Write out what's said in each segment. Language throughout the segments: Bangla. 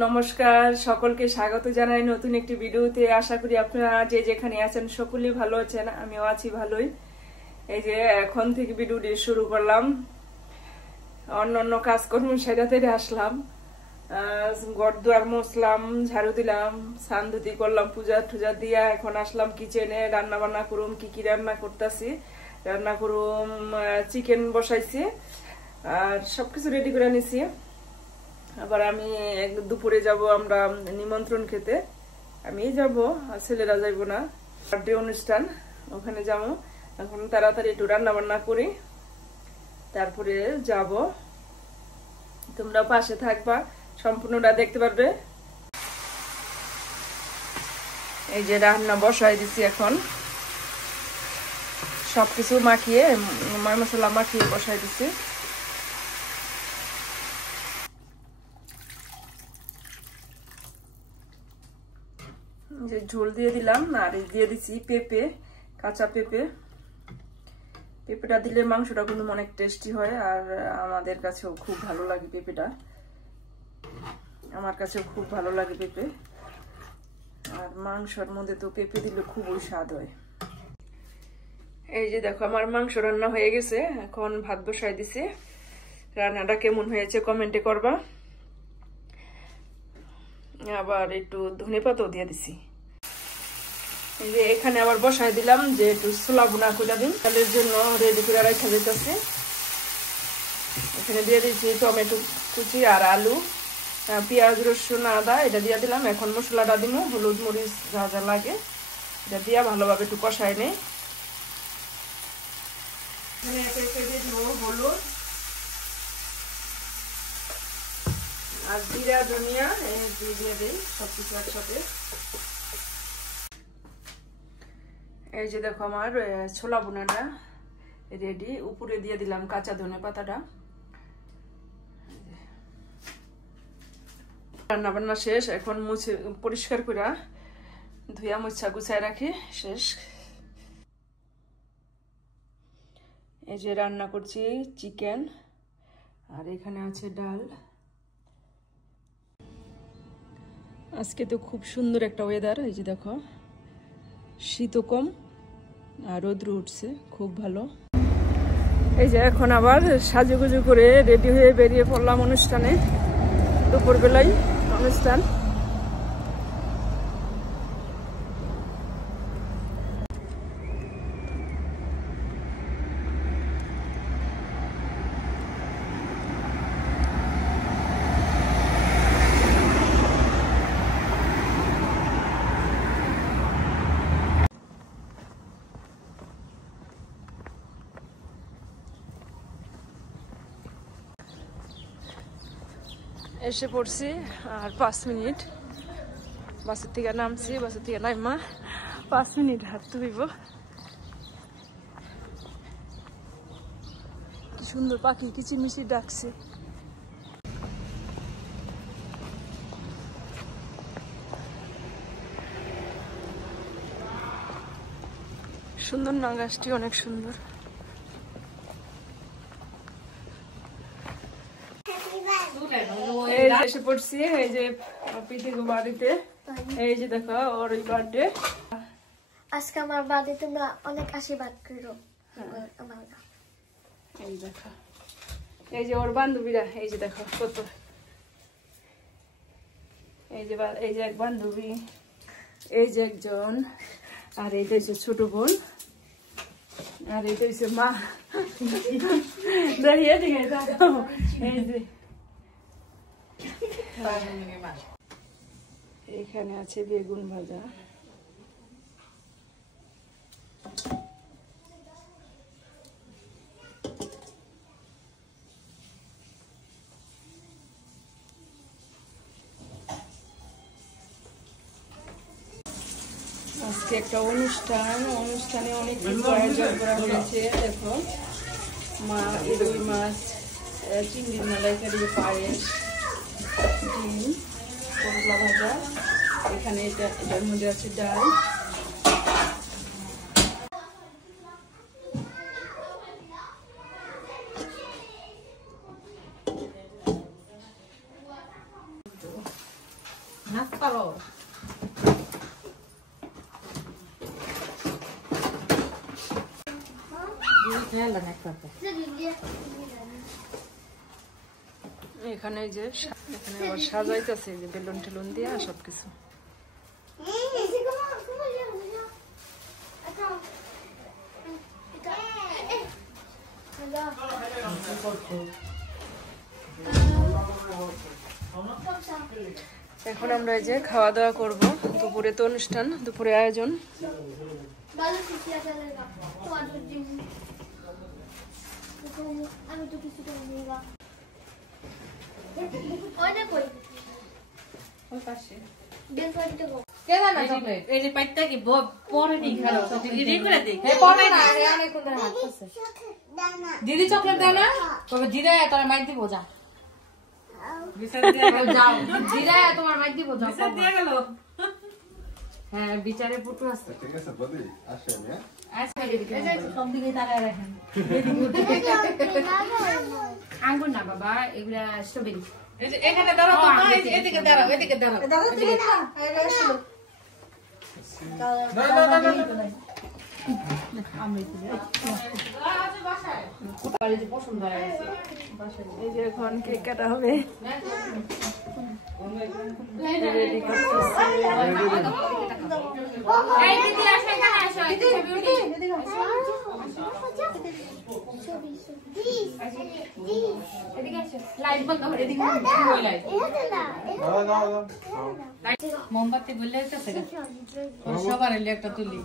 নমস্কার, সকলকে স্বাগত জানাই নতুন একটি ভিডিওতে। আশা করি আপনারা যে যেখানে আছেন সকলেই ভালো আছেন, আমিও আছি ভালোই। এই যে এখন থেকে ভিডিওটি শুরু করলাম, অন্য কাজকর্ম সেটাতে আসলাম। ঘর দুয়ার মুছলাম, ঝাড়ু দিলাম, স্নান ধুতি করলাম, পূজা টুজা দিয়া এখন আসলাম কিচেনে। রান্না বান্না করুম, কি রান্না করতেছি, রান্না করুম চিকেন বসাইছি আর সবকিছু রেডি করে নিছি। আবার আমি দুপুরে যাব আমরা নিমন্ত্রণ খেতে, আমি যাব, ছেলেরা যাইব না, বার্থডে অনুষ্ঠান, ওখানে যাবো। এখন তাড়াতাড়ি একটু রান্না বান্না করি, তারপরে যাব। তোমরা পাশে থাকবা, সম্পূর্ণটা দেখতে পারবে। এই যে রান্না বসাই দিছি, এখন সবকিছু মাখিয়ে মশলা মাখিয়ে বসাই দিছি। যে ঝোল দিয়ে দিলাম আর দিয়ে দিছি পেঁপে, কাঁচা পেঁপে। পেঁপেটা দিলে মাংসটা কিন্তু অনেক টেস্টি হয়, আর আমাদের কাছেও খুব ভালো লাগে পেঁপেটা, আমার কাছেও খুব ভালো লাগে পেঁপে। আর মাংসের মধ্যে তো পেঁপে দিলে খুবই স্বাদ হয়। এই যে দেখো আমার মাংস রান্না হয়ে গেছে, এখন ভাত বসাই দিছি। রান্নাটা কেমন হয়েছে কমেন্টে করবা। আবার একটু ধনেপাতাও দিয়ে দিছি। এই যে এখানে আবার বসাই দিলাম যে একটু ছোলা ভুনা করে দিন, তাদের জন্য রেডি করে রাখা যেতেছে। এখানে দিয়ে দিচ্ছি টমেটো কুচি আর আলু, পেঁয়াজ রসুন আদা, এটা দিয়ে দিলাম। এখন মশলাটা দিব, হলুদ মরিচ যা যা লাগে এটা দিয়ে ভালোভাবে একটু কষাই নেই। হলুদ আর জিরা ধনিয়া দিয়ে দিই সবকিছু একসাথে। এই যে দেখো আমার ছোলা ভুনাটা রেডি, উপরে দিয়ে দিলাম কাঁচা ধনে পাতাটা। রান্না বান্না শেষ, এখন মুছে পরিষ্কার করে ধুয়া মুছা গুছায় রাখি, শেষ। এই যে রান্না করছি চিকেন, আর এখানে আছে ডাল। আজকে তো খুব সুন্দর একটা ওয়েদার, এই যে দেখো শীতও কম আর রোদ্র উঠছে, খুব ভালো। এই যে এখন আবার সাজুগুজু করে রেডি হয়ে বেরিয়ে পড়লাম অনুষ্ঠানে, দুপুরবেলায় অনুষ্ঠান। এসে পড়ছি আর 5 মিনিট, বাসের থেকে নামছি, বাসের থেকে নাইমা 5 মিনিট হাঁটতে হইব। কি সুন্দর পাখি কিচিরমিচির ডাকছে। সুন্দর না, গাছটি অনেক সুন্দর। এই যে এসে পড়ছি, এই যে পিথিগো বাড়িতে। এই যে দেখো ওর বার্থডে, আজকে আমার বার্থডে, তোমরা অনেক আশীর্বাদ করো। এই দেখো, এই যে ওর বান্ধবীরা, এই যে দেখো কত, এই যে এক বান্ধবী, এই যে একজন, আর এইটা হচ্ছে ছোট বোন, আর এইটা হচ্ছে মা। দাঁড়িয়ে ঠিক আছে, এই যে এখানে আছে বেগুন ভাজা। আজকে একটা অনুষ্ঠানে অনেক কিছু আয়োজন করা হয়েছে। দেখো মা রুই মাছ, চিংড়ির মালাইকারি, পায়েস, ডিম, করলা ভাজা, এখানে এটার মধ্যে আছে ডাল। এখানে যে এখানে আবার সাজাইতেছে যে বেলুন টেলুন দিয়ে সবকিছু। এখন আমরা এই যে খাওয়া দাওয়া করবো। দুপুরে তো অনুষ্ঠান, দুপুরে আয়োজন। দিদি চকলেট দেয় না? তবে জিরা তোর মাইক দিব যা। জিরা তোমার মাইক দিব যা। হ্যাঁ বিচারে পুটু আছে। ঠিক আছে বলি আসেন হ্যাঁ। সব দিকে তাকায় রাখেন। আঙ্গুর না বাবা, এগুলা স্ট্রবেরি। এখানে দাঁড়াও তো, এদিকে দাঁড়াও, এদিকে দাঁড়াও। এদিকে দাঁড়াও। এই যে এখন কেক কাটা হবে। মোমবাতি বললে সবার একটা তুলি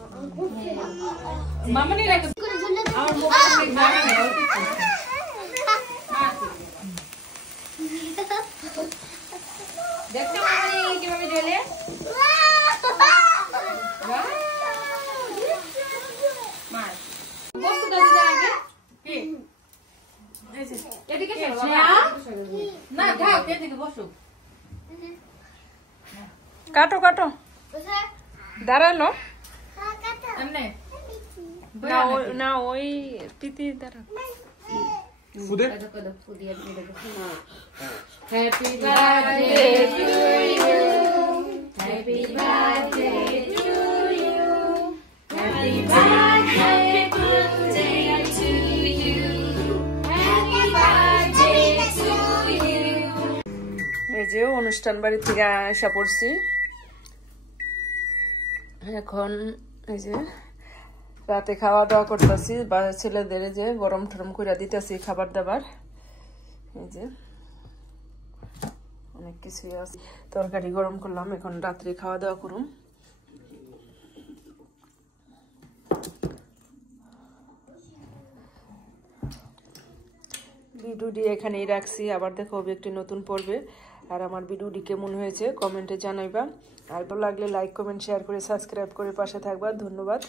মামনি আমার দেখছো মামনি কিভাবে জ্বলে কাটো কাটো দাঁড়ালো না ওই পিতি দাঁড়া। Happy birthday to you. Happy birthday to you. Happy birthday to you. Happy birthday to you. এই যে অনুষ্ঠান বাড়ি থেকে আসা পড়ছি। এখন এই যে রাতে খাওয়া দাওয়া করতেছি, বা ছেলেদের যে গরম টরম করে দিতেছি খাবার দাবার। এই যে অনেক কিছুই আছে, তরকারি গরম করলাম, এখন রাত্রে খাওয়া দাওয়া করুম। ভিডিওটি এখানেই রাখছি, আবার দেখা হবে একটি নতুন পর্বে। আর আমার ভিডিওটি কেমন হয়েছে কমেন্টে জানাইবা। আর ভালো লাগলে লাইক কমেন্ট শেয়ার করে সাবস্ক্রাইব করে পাশে থাকবা। ধন্যবাদ।